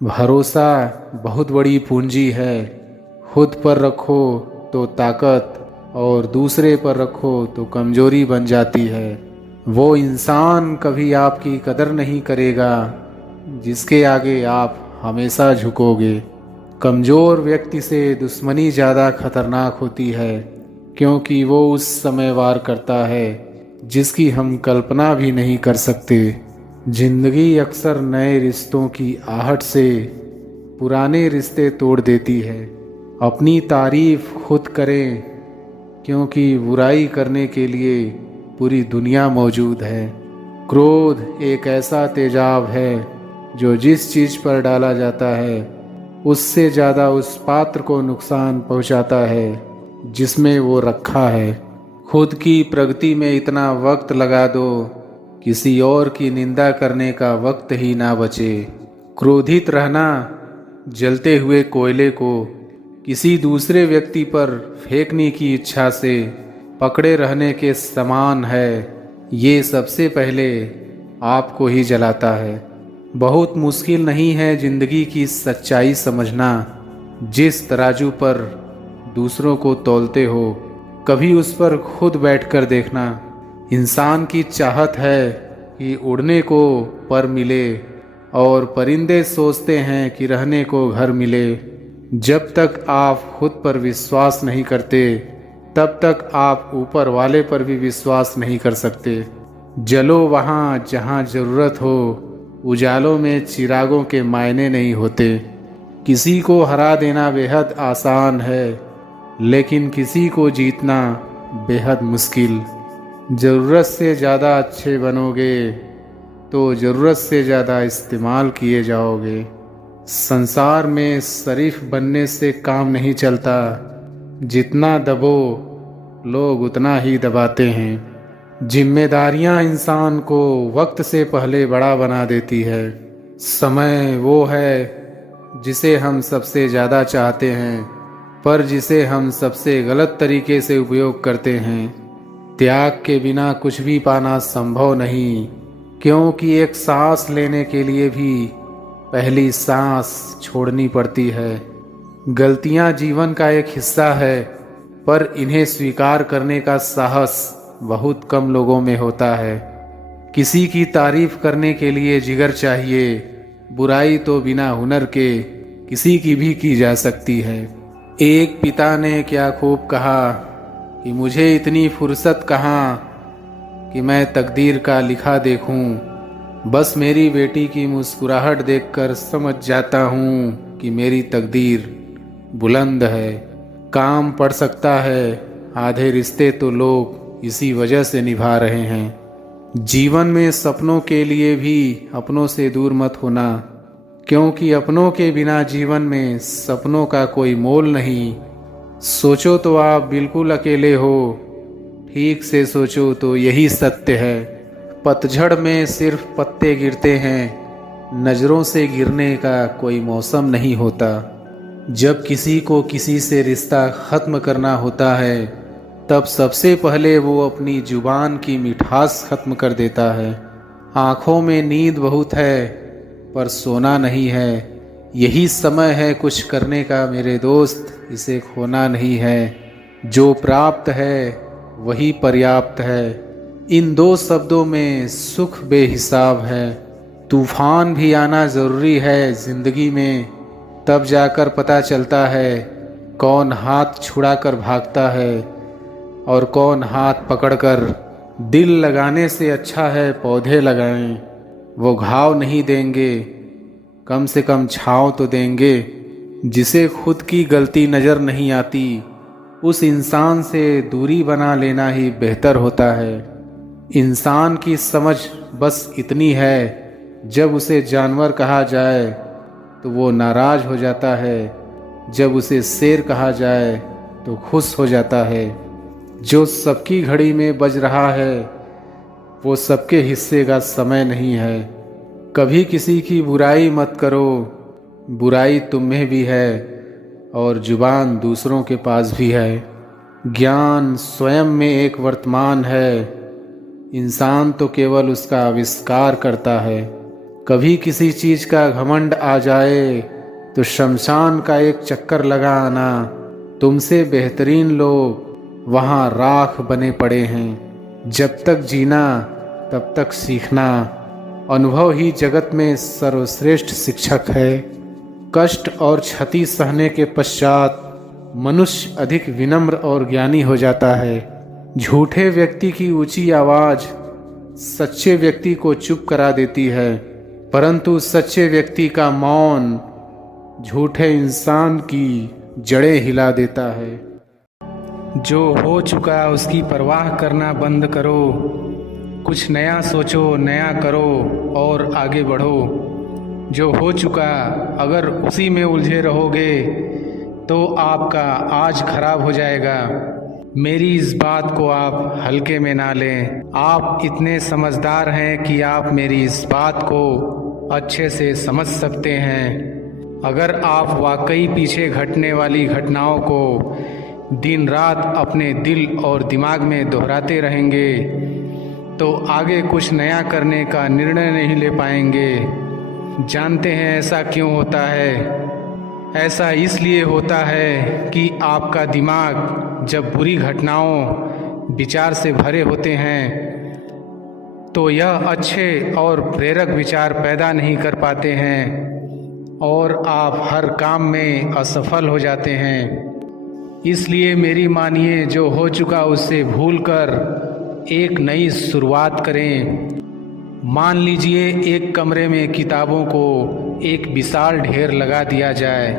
भरोसा बहुत बड़ी पूंजी है। खुद पर रखो तो ताकत और दूसरे पर रखो तो कमजोरी बन जाती है। वो इंसान कभी आपकी कदर नहीं करेगा जिसके आगे आप हमेशा झुकोगे। कमज़ोर व्यक्ति से दुश्मनी ज़्यादा खतरनाक होती है, क्योंकि वो उस समय वार करता है जिसकी हम कल्पना भी नहीं कर सकते। जिंदगी अक्सर नए रिश्तों की आहट से पुराने रिश्ते तोड़ देती है। अपनी तारीफ खुद करें, क्योंकि बुराई करने के लिए पूरी दुनिया मौजूद है। क्रोध एक ऐसा तेजाब है जो जिस चीज़ पर डाला जाता है उससे ज़्यादा उस पात्र को नुकसान पहुंचाता है जिसमें वो रखा है। खुद की प्रगति में इतना वक्त लगा दो, किसी और की निंदा करने का वक्त ही ना बचे। क्रोधित रहना जलते हुए कोयले को किसी दूसरे व्यक्ति पर फेंकने की इच्छा से पकड़े रहने के समान है। ये सबसे पहले आपको ही जलाता है। बहुत मुश्किल नहीं है जिंदगी की सच्चाई समझना। जिस तराजू पर दूसरों को तौलते हो, कभी उस पर खुद बैठकर देखना। इंसान की चाहत है कि उड़ने को पर मिले, और परिंदे सोचते हैं कि रहने को घर मिले। जब तक आप खुद पर विश्वास नहीं करते, तब तक आप ऊपर वाले पर भी विश्वास नहीं कर सकते। जलो वहाँ जहाँ ज़रूरत हो। उजालों में चिरागों के मायने नहीं होते। किसी को हरा देना बेहद आसान है, लेकिन किसी को जीतना बेहद मुश्किल। ज़रूरत से ज़्यादा अच्छे बनोगे तो ज़रूरत से ज़्यादा इस्तेमाल किए जाओगे। संसार में शरीफ बनने से काम नहीं चलता। जितना दबो लोग उतना ही दबाते हैं। जिम्मेदारियां इंसान को वक्त से पहले बड़ा बना देती है। समय वो है जिसे हम सबसे ज़्यादा चाहते हैं, पर जिसे हम सबसे गलत तरीके से उपयोग करते हैं। त्याग के बिना कुछ भी पाना संभव नहीं, क्योंकि एक सांस लेने के लिए भी पहली सांस छोड़नी पड़ती है। गलतियां जीवन का एक हिस्सा है, पर इन्हें स्वीकार करने का साहस बहुत कम लोगों में होता है। किसी की तारीफ करने के लिए जिगर चाहिए। बुराई तो बिना हुनर के किसी की भी की जा सकती है। एक पिता ने क्या खूब कहा कि मुझे इतनी फुर्सत कहाँ कि मैं तकदीर का लिखा देखूं। बस मेरी बेटी की मुस्कुराहट देखकर समझ जाता हूँ कि मेरी तकदीर बुलंद है। काम पड़ सकता है, आधे रिश्ते तो लोग इसी वजह से निभा रहे हैं। जीवन में सपनों के लिए भी अपनों से दूर मत होना, क्योंकि अपनों के बिना जीवन में सपनों का कोई मोल नहीं। सोचो तो आप बिल्कुल अकेले हो, ठीक से सोचो तो यही सत्य है। पतझड़ में सिर्फ पत्ते गिरते हैं, नज़रों से गिरने का कोई मौसम नहीं होता। जब किसी को किसी से रिश्ता ख़त्म करना होता है, तब सबसे पहले वो अपनी जुबान की मिठास ख़त्म कर देता है। आँखों में नींद बहुत है, पर सोना नहीं है। यही समय है कुछ करने का मेरे दोस्त, इसे खोना नहीं है। जो प्राप्त है वही पर्याप्त है। इन दो शब्दों में सुख बेहिसाब है। तूफान भी आना ज़रूरी है ज़िंदगी में, तब जाकर पता चलता है कौन हाथ छुड़ाकर भागता है और कौन हाथ पकड़कर। दिल लगाने से अच्छा है पौधे लगाएं। वो घाव नहीं देंगे, कम से कम छाँव तो देंगे। जिसे खुद की गलती नज़र नहीं आती, उस इंसान से दूरी बना लेना ही बेहतर होता है। इंसान की समझ बस इतनी है, जब उसे जानवर कहा जाए तो वो नाराज़ हो जाता है, जब उसे शेर कहा जाए तो खुश हो जाता है। जो सबकी घड़ी में बज रहा है वो सबके हिस्से का समय नहीं है। कभी किसी की बुराई मत करो, बुराई तुम में भी है और जुबान दूसरों के पास भी है। ज्ञान स्वयं में एक वर्तमान है, इंसान तो केवल उसका आविष्कार करता है। कभी किसी चीज का घमंड आ जाए तो शमशान का एक चक्कर लगा आना। तुमसे बेहतरीन लोग वहाँ राख बने पड़े हैं। जब तक जीना तब तक सीखना। अनुभव ही जगत में सर्वश्रेष्ठ शिक्षक है। कष्ट और क्षति सहने के पश्चात मनुष्य अधिक विनम्र और ज्ञानी हो जाता है। झूठे व्यक्ति की ऊंची आवाज सच्चे व्यक्ति को चुप करा देती है, परंतु सच्चे व्यक्ति का मौन झूठे इंसान की जड़ें हिला देता है। जो हो चुका उसकी परवाह करना बंद करो। कुछ नया सोचो, नया करो और आगे बढ़ो। जो हो चुका अगर उसी में उलझे रहोगे तो आपका आज खराब हो जाएगा। मेरी इस बात को आप हल्के में ना लें। आप इतने समझदार हैं कि आप मेरी इस बात को अच्छे से समझ सकते हैं। अगर आप वाकई पीछे घटने वाली घटनाओं को दिन रात अपने दिल और दिमाग में दोहराते रहेंगे तो आगे कुछ नया करने का निर्णय नहीं ले पाएंगे। जानते हैं ऐसा क्यों होता है? ऐसा इसलिए होता है कि आपका दिमाग जब बुरी घटनाओं विचार से भरे होते हैं तो यह अच्छे और प्रेरक विचार पैदा नहीं कर पाते हैं और आप हर काम में असफल हो जाते हैं। इसलिए मेरी मानिए, जो हो चुका उससे भूलकर एक नई शुरुआत करें। मान लीजिए एक कमरे में किताबों को एक विशाल ढेर लगा दिया जाए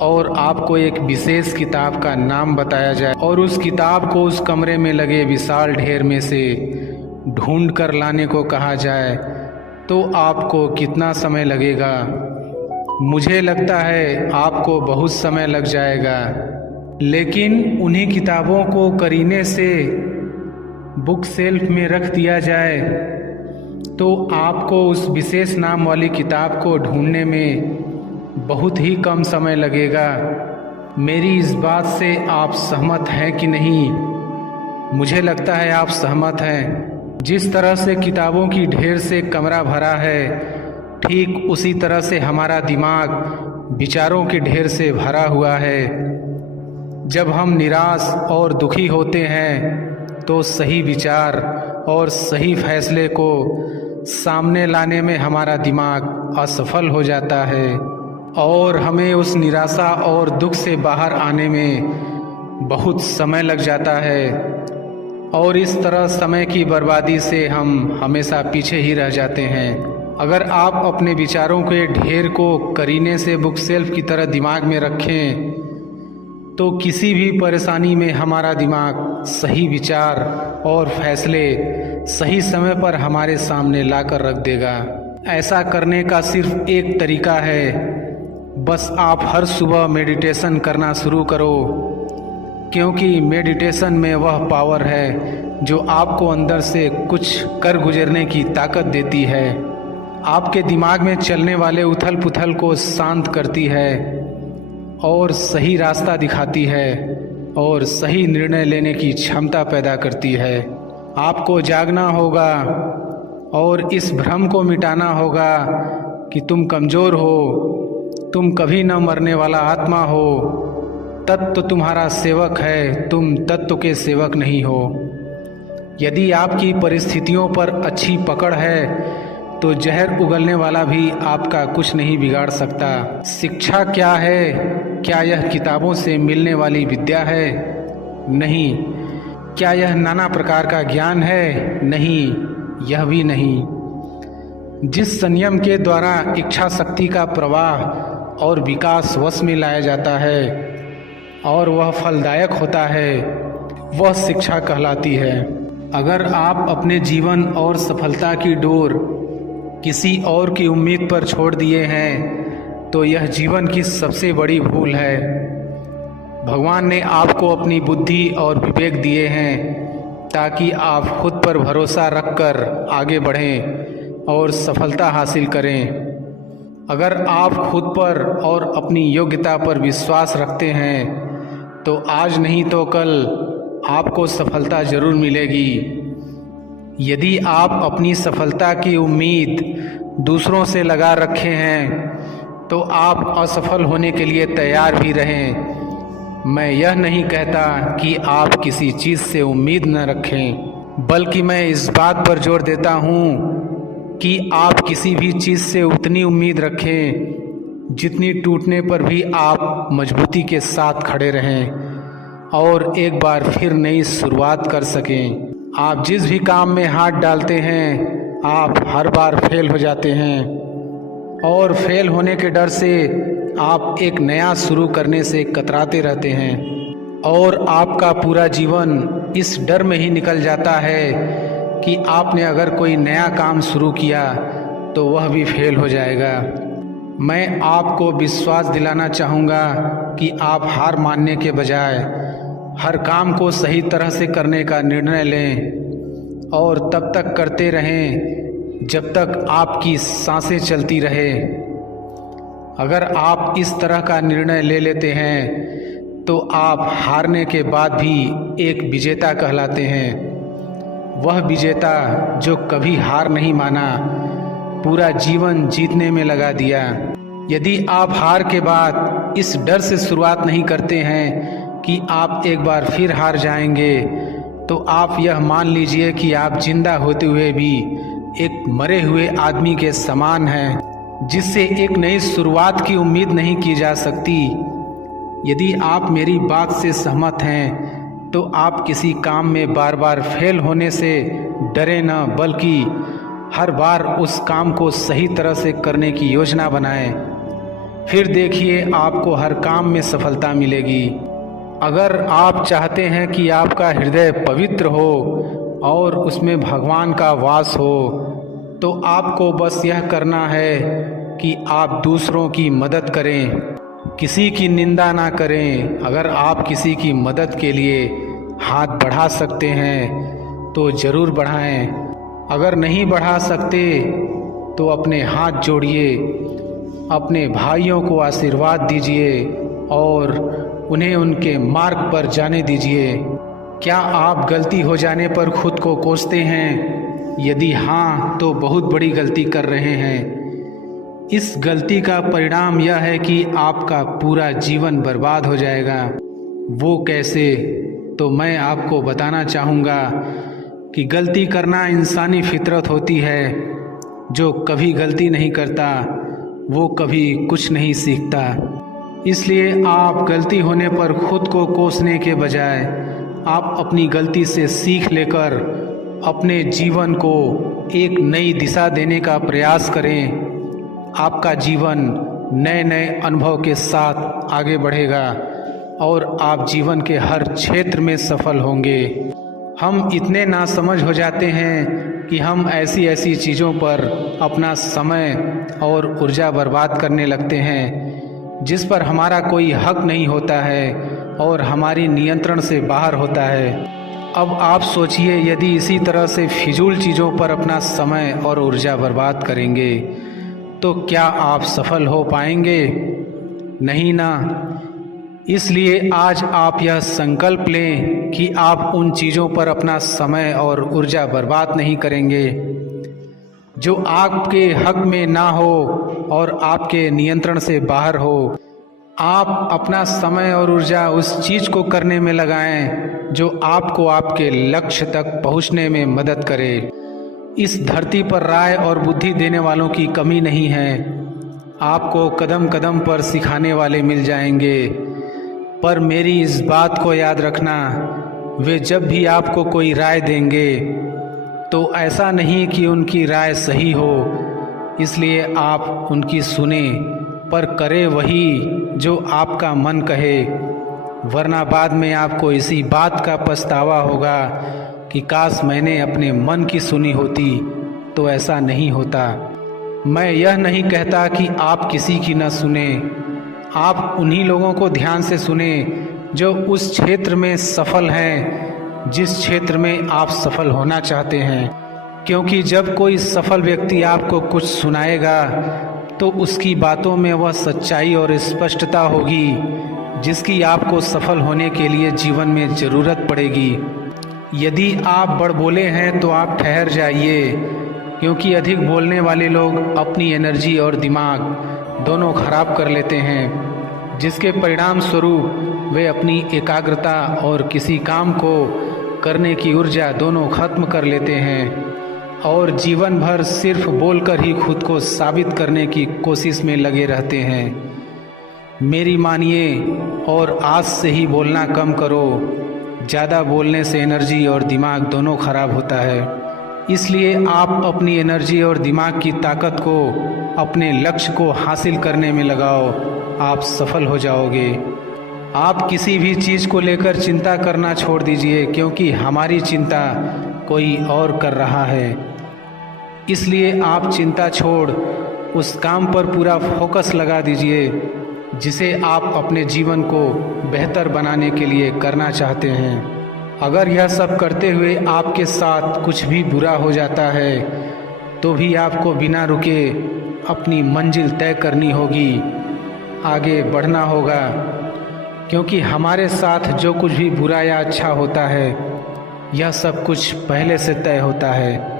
और आपको एक विशेष किताब का नाम बताया जाए और उस किताब को उस कमरे में लगे विशाल ढेर में से ढूंढ कर लाने को कहा जाए तो आपको कितना समय लगेगा? मुझे लगता है आपको बहुत समय लग जाएगा। लेकिन उन्हीं किताबों को करीने से बुक सेल्फ में रख दिया जाए तो आपको उस विशेष नाम वाली किताब को ढूंढने में बहुत ही कम समय लगेगा। मेरी इस बात से आप सहमत हैं कि नहीं? मुझे लगता है आप सहमत हैं। जिस तरह से किताबों की ढेर से कमरा भरा है, ठीक उसी तरह से हमारा दिमाग विचारों के ढेर से भरा हुआ है। जब हम निराश और दुखी होते हैं तो सही विचार और सही फैसले को सामने लाने में हमारा दिमाग असफल हो जाता है और हमें उस निराशा और दुख से बाहर आने में बहुत समय लग जाता है और इस तरह समय की बर्बादी से हम हमेशा पीछे ही रह जाते हैं। अगर आप अपने विचारों के ढेर को करीने से बुक सेल्फ की तरह दिमाग में रखें तो किसी भी परेशानी में हमारा दिमाग सही विचार और फैसले सही समय पर हमारे सामने लाकर रख देगा। ऐसा करने का सिर्फ एक तरीका है, बस आप हर सुबह मेडिटेशन करना शुरू करो, क्योंकि मेडिटेशन में वह पावर है जो आपको अंदर से कुछ कर गुजरने की ताकत देती है, आपके दिमाग में चलने वाले उथल पुथल को शांत करती है और सही रास्ता दिखाती है और सही निर्णय लेने की क्षमता पैदा करती है। आपको जागना होगा और इस भ्रम को मिटाना होगा कि तुम कमज़ोर हो, तुम कभी न मरने वाला आत्मा हो। तत्व तुम्हारा सेवक है, तुम तत्व के सेवक नहीं हो। यदि आपकी परिस्थितियों पर अच्छी पकड़ है तो जहर उगलने वाला भी आपका कुछ नहीं बिगाड़ सकता। शिक्षा क्या है? क्या यह किताबों से मिलने वाली विद्या है? नहीं। क्या यह नाना प्रकार का ज्ञान है? नहीं, यह भी नहीं। जिस संयम के द्वारा इच्छा शक्ति का प्रवाह और विकास वश में लाया जाता है और वह फलदायक होता है, वह शिक्षा कहलाती है। अगर आप अपने जीवन और सफलता की डोर किसी और की उम्मीद पर छोड़ दिए हैं तो यह जीवन की सबसे बड़ी भूल है। भगवान ने आपको अपनी बुद्धि और विवेक दिए हैं ताकि आप खुद पर भरोसा रखकर आगे बढ़ें और सफलता हासिल करें। अगर आप खुद पर और अपनी योग्यता पर विश्वास रखते हैं तो आज नहीं तो कल आपको सफलता ज़रूर मिलेगी। यदि आप अपनी सफलता की उम्मीद दूसरों से लगा रखे हैं तो आप असफल होने के लिए तैयार भी रहें। मैं यह नहीं कहता कि आप किसी चीज़ से उम्मीद न रखें, बल्कि मैं इस बात पर जोर देता हूँ कि आप किसी भी चीज़ से उतनी उम्मीद रखें जितनी टूटने पर भी आप मजबूती के साथ खड़े रहें और एक बार फिर नई शुरुआत कर सकें। आप जिस भी काम में हाथ डालते हैं आप हर बार फेल हो जाते हैं और फेल होने के डर से आप एक नया शुरू करने से कतराते रहते हैं और आपका पूरा जीवन इस डर में ही निकल जाता है कि आपने अगर कोई नया काम शुरू किया तो वह भी फेल हो जाएगा। मैं आपको विश्वास दिलाना चाहूँगा कि आप हार मानने के बजाय हर काम को सही तरह से करने का निर्णय लें और तब तक करते रहें जब तक आपकी सांसें चलती रहे। अगर आप इस तरह का निर्णय ले लेते हैं तो आप हारने के बाद भी एक विजेता कहलाते हैं। वह विजेता जो कभी हार नहीं माना, पूरा जीवन जीतने में लगा दिया। यदि आप हार के बाद इस डर से शुरुआत नहीं करते हैं कि आप एक बार फिर हार जाएंगे, तो आप यह मान लीजिए कि आप जिंदा होते हुए भी एक मरे हुए आदमी के समान हैं, जिससे एक नई शुरुआत की उम्मीद नहीं की जा सकती। यदि आप मेरी बात से सहमत हैं तो आप किसी काम में बार बार फेल होने से डरे न, बल्कि हर बार उस काम को सही तरह से करने की योजना बनाएं। फिर देखिए आपको हर काम में सफलता मिलेगी। अगर आप चाहते हैं कि आपका हृदय पवित्र हो और उसमें भगवान का वास हो, तो आपको बस यह करना है कि आप दूसरों की मदद करें, किसी की निंदा ना करें। अगर आप किसी की मदद के लिए हाथ बढ़ा सकते हैं तो ज़रूर बढ़ाएं। अगर नहीं बढ़ा सकते तो अपने हाथ जोड़िए, अपने भाइयों को आशीर्वाद दीजिए और उन्हें उनके मार्ग पर जाने दीजिए। क्या आप गलती हो जाने पर खुद को कोसते हैं? यदि हाँ, तो बहुत बड़ी गलती कर रहे हैं। इस गलती का परिणाम यह है कि आपका पूरा जीवन बर्बाद हो जाएगा। वो कैसे? तो मैं आपको बताना चाहूँगा कि गलती करना इंसानी फितरत होती है। जो कभी गलती नहीं करता वो कभी कुछ नहीं सीखता। इसलिए आप गलती होने पर खुद को कोसने के बजाय आप अपनी गलती से सीख लेकर अपने जीवन को एक नई दिशा देने का प्रयास करें। आपका जीवन नए नए अनुभव के साथ आगे बढ़ेगा और आप जीवन के हर क्षेत्र में सफल होंगे। हम इतने नासमझ हो जाते हैं कि हम ऐसी ऐसी चीज़ों पर अपना समय और ऊर्जा बर्बाद करने लगते हैं जिस पर हमारा कोई हक नहीं होता है और हमारी नियंत्रण से बाहर होता है। अब आप सोचिए, यदि इसी तरह से फिजूल चीज़ों पर अपना समय और ऊर्जा बर्बाद करेंगे तो क्या आप सफल हो पाएंगे? नहीं ना। इसलिए आज आप यह संकल्प लें कि आप उन चीज़ों पर अपना समय और ऊर्जा बर्बाद नहीं करेंगे जो आपके हक में ना हो और आपके नियंत्रण से बाहर हो। आप अपना समय और ऊर्जा उस चीज़ को करने में लगाएं जो आपको आपके लक्ष्य तक पहुंचने में मदद करे। इस धरती पर राय और बुद्धि देने वालों की कमी नहीं है। आपको कदम कदम पर सिखाने वाले मिल जाएंगे, पर मेरी इस बात को याद रखना, वे जब भी आपको कोई राय देंगे तो ऐसा नहीं कि उनकी राय सही हो, इसलिए आप उनकी सुने, पर करें वही जो आपका मन कहे, वरना बाद में आपको इसी बात का पछतावा होगा कि काश मैंने अपने मन की सुनी होती। तो ऐसा नहीं होता। मैं यह नहीं कहता कि आप किसी की न सुने। आप उन्हीं लोगों को ध्यान से सुने जो उस क्षेत्र में सफल हैं जिस क्षेत्र में आप सफल होना चाहते हैं, क्योंकि जब कोई सफल व्यक्ति आपको कुछ सुनाएगा तो उसकी बातों में वह सच्चाई और स्पष्टता होगी जिसकी आपको सफल होने के लिए जीवन में ज़रूरत पड़ेगी। यदि आप बड़बोले हैं तो आप ठहर जाइए, क्योंकि अधिक बोलने वाले लोग अपनी एनर्जी और दिमाग दोनों खराब कर लेते हैं, जिसके परिणाम स्वरूप वे अपनी एकाग्रता और किसी काम को करने की ऊर्जा दोनों खत्म कर लेते हैं और जीवन भर सिर्फ बोलकर ही खुद को साबित करने की कोशिश में लगे रहते हैं। मेरी मानिए और आज से ही बोलना कम करो। ज़्यादा बोलने से एनर्जी और दिमाग दोनों खराब होता है। इसलिए आप अपनी एनर्जी और दिमाग की ताकत को अपने लक्ष्य को हासिल करने में लगाओ, आप सफल हो जाओगे। आप किसी भी चीज़ को लेकर चिंता करना छोड़ दीजिए, क्योंकि हमारी चिंता कोई और कर रहा है। इसलिए आप चिंता छोड़ उस काम पर पूरा फोकस लगा दीजिए जिसे आप अपने जीवन को बेहतर बनाने के लिए करना चाहते हैं। अगर यह सब करते हुए आपके साथ कुछ भी बुरा हो जाता है तो भी आपको बिना रुके अपनी मंजिल तय करनी होगी, आगे बढ़ना होगा, क्योंकि हमारे साथ जो कुछ भी बुरा या अच्छा होता है यह सब कुछ पहले से तय होता है।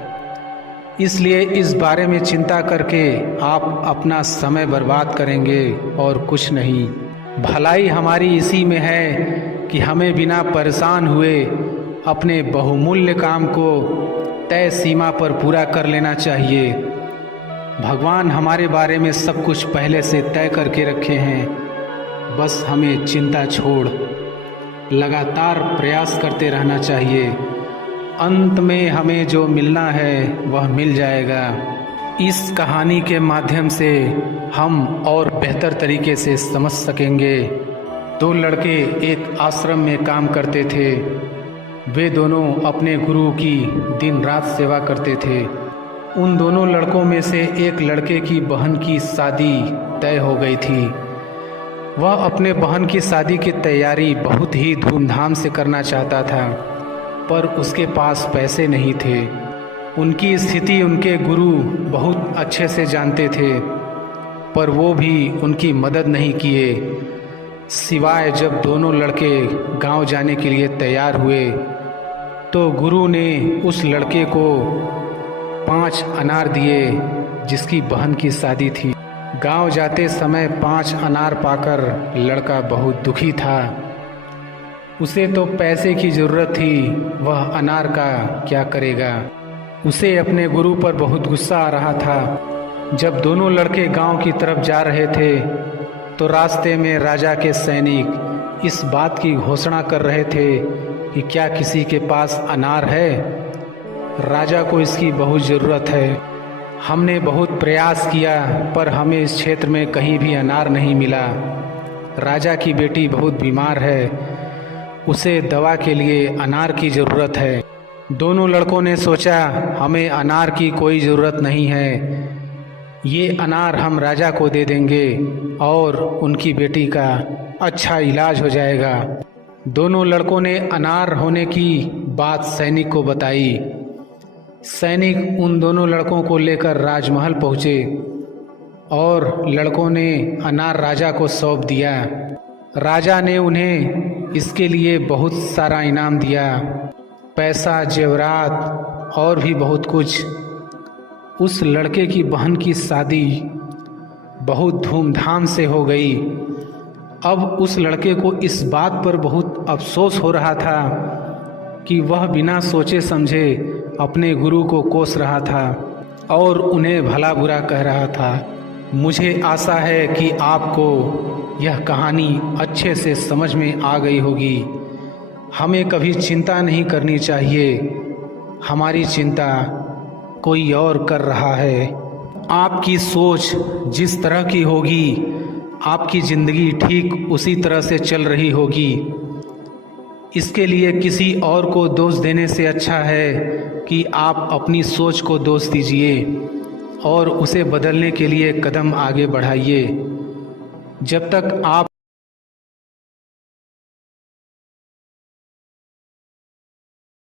इसलिए इस बारे में चिंता करके आप अपना समय बर्बाद करेंगे और कुछ नहीं। भलाई हमारी इसी में है कि हमें बिना परेशान हुए अपने बहुमूल्य काम को तय सीमा पर पूरा कर लेना चाहिए। भगवान हमारे बारे में सब कुछ पहले से तय करके रखे हैं, बस हमें चिंता छोड़ लगातार प्रयास करते रहना चाहिए। अंत में हमें जो मिलना है वह मिल जाएगा। इस कहानी के माध्यम से हम और बेहतर तरीके से समझ सकेंगे। दो लड़के एक आश्रम में काम करते थे। वे दोनों अपने गुरु की दिन रात सेवा करते थे। उन दोनों लड़कों में से एक लड़के की बहन की शादी तय हो गई थी। वह अपने बहन की शादी की तैयारी बहुत ही धूमधाम से करना चाहता था, पर उसके पास पैसे नहीं थे। उनकी स्थिति उनके गुरु बहुत अच्छे से जानते थे, पर वो भी उनकी मदद नहीं किए। सिवाय जब दोनों लड़के गांव जाने के लिए तैयार हुए तो गुरु ने उस लड़के को 5 अनार दिए जिसकी बहन की शादी थी। गांव जाते समय 5 अनार पाकर लड़का बहुत दुखी था। उसे तो पैसे की ज़रूरत थी, वह अनार का क्या करेगा। उसे अपने गुरु पर बहुत गुस्सा आ रहा था। जब दोनों लड़के गांव की तरफ जा रहे थे तो रास्ते में राजा के सैनिक इस बात की घोषणा कर रहे थे कि क्या किसी के पास अनार है, राजा को इसकी बहुत ज़रूरत है। हमने बहुत प्रयास किया पर हमें इस क्षेत्र में कहीं भी अनार नहीं मिला। राजा की बेटी बहुत बीमार है, उसे दवा के लिए अनार की ज़रूरत है। दोनों लड़कों ने सोचा हमें अनार की कोई ज़रूरत नहीं है, ये अनार हम राजा को दे देंगे और उनकी बेटी का अच्छा इलाज हो जाएगा। दोनों लड़कों ने अनार होने की बात सैनिक को बताई। सैनिक उन दोनों लड़कों को लेकर राजमहल पहुँचे और लड़कों ने अनार राजा को सौंप दिया। राजा ने उन्हें इसके लिए बहुत सारा इनाम दिया, पैसा, जेवरात और भी बहुत कुछ। उस लड़के की बहन की शादी बहुत धूमधाम से हो गई। अब उस लड़के को इस बात पर बहुत अफसोस हो रहा था कि वह बिना सोचे समझे अपने गुरु को कोस रहा था और उन्हें भला बुरा कह रहा था। मुझे आशा है कि आपको यह कहानी अच्छे से समझ में आ गई होगी। हमें कभी चिंता नहीं करनी चाहिए, हमारी चिंता कोई और कर रहा है। आपकी सोच जिस तरह की होगी आपकी ज़िंदगी ठीक उसी तरह से चल रही होगी। इसके लिए किसी और को दोष देने से अच्छा है कि आप अपनी सोच को दोष दीजिए और उसे बदलने के लिए कदम आगे बढ़ाइए। जब तक आप